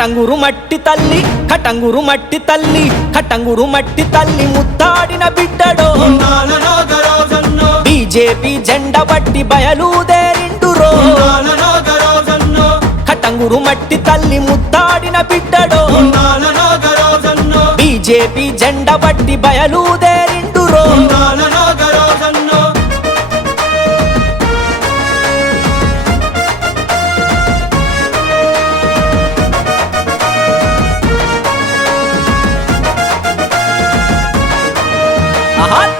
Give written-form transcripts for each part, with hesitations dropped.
కటంగురు మట్టి తల్లి కటంగురు మట్టి తల్లి కటంగురు మట్టి తల్లి ముద్దాడిన బిడ్డడో బీజేపీ జెండా బట్టి బయలుదేరిండురో కటంగురు మట్టి తల్లి ముద్దాడిన బిడ్డడో బీజేపీ జెండా బట్టి బయలుదేరిండురో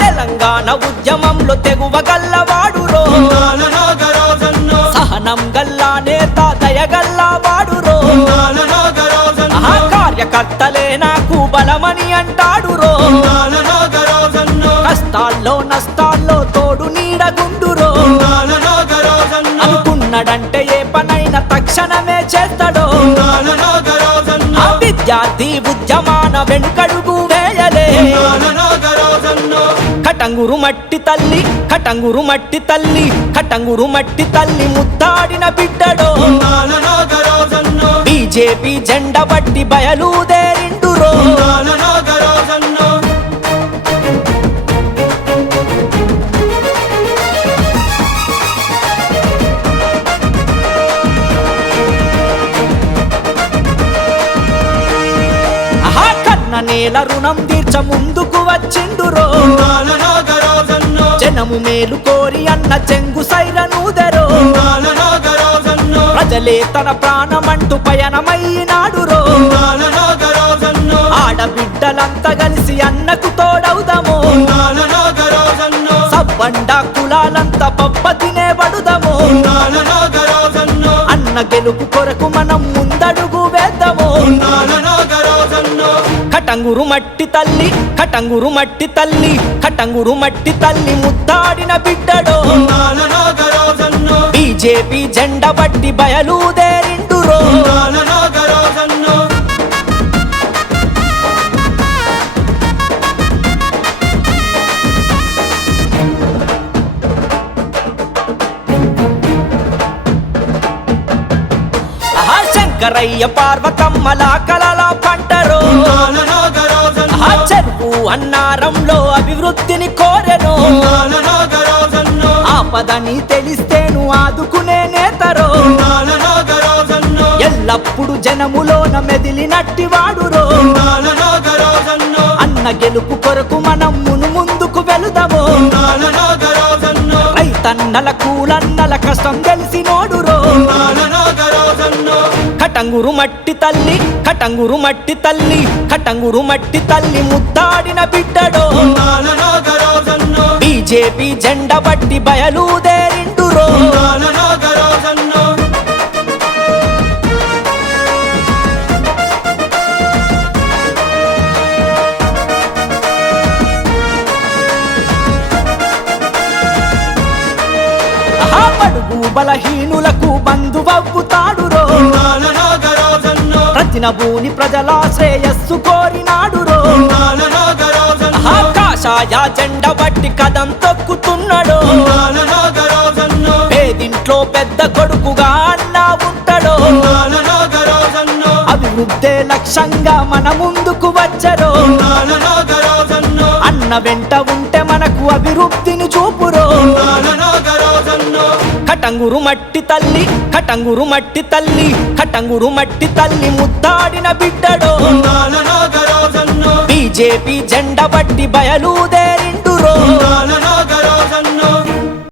తెలంగాణ ఉద్యమంలో తెగువ గల్లవాడురో సహనం గల్లా నేత దయగల్లా వాడురో కార్యకర్తలే నాకు బలమని అంటాడురో కష్టాల్లో నష్టాల్లో తోడు నీడగుండురో అనుకున్నాడంటే ఏ పనైనా తక్షణమే చేస్తాడో విద్యార్థి ఉద్యమాన వెనుకడుగు వేయలే కటంగురు మట్టి తల్లి కటంగురు మట్టి తల్లి కటంగురు మట్టి తల్లి ముద్దాడిన బిడ్డడో బీజేపీ జెండా బట్టి బయలుదేరిండురో నేల రుణం తీర్చ ముందుకు వచ్చిండురో జనము మేలు కోరి అన్న చెంగు సైరనూదరో ప్రజలే తన ప్రాణమంటూ పయనమైనాడురో ఆడబిడ్డలంతా కలిసి అన్నకు తోడవుదాము సబ్బండ కులాలంతా పప్ప తినేబడుదాము అన్న గెలుపు కొరకు మనం ముందడుగు వేద్దాము కటంగురు మట్టి తల్లి కటంగురు మట్టి తల్లి కటంగురు మట్టి తల్లి ముద్దాడిన బిడ్డడో బీజేపీ జెండా బట్టి బయలుదేరిండురో శంకరయ్య పార్వతమ్మల కలల పంటరో చెరువు అన్నారంలో అభివృద్ధిని కోరెను ఆపదని తెలిస్తేను ఆదుకునే నేతరో ఎల్లప్పుడు జనములోన మెదిలినట్టి వాడురో అన్న గెలుపు కొరకు మనం ముందుకు వెళుదాము రైతన్నల కూలన్నల కష్టం తెలిసినోడురో కటంగురు మట్టి తల్లి కటంగురు మట్టి తల్లి కటంగురు మట్టి తల్లి ముద్దాడిన బిడ్డడో బీజేపీ జెండా బట్టి బయలుదేరిండురో బడుగు బలహీనులకు బంధువవుతాడురో ప్రతినభూని ప్రజల శ్రేయస్సు కోరినాడురో కాషాయ జెండా బట్టి కదం తొక్కుతున్నాడో పేదింట్లో పెద్ద కొడుకుగా అన్నా ఉంటాడో అభివృద్ధే లక్ష్యంగా మన ముందుకు వచ్చరో అన్న వెంట ఉంటే మనకు అభివృద్ధిని చూపురో కటంగురు మట్టి తల్లి కటంగురు మట్టి తల్లి కటంగురు మట్టి తల్లి ముద్దాడిన బిడ్డడో బీజేపీ జెండా బట్టి బయలుదేరి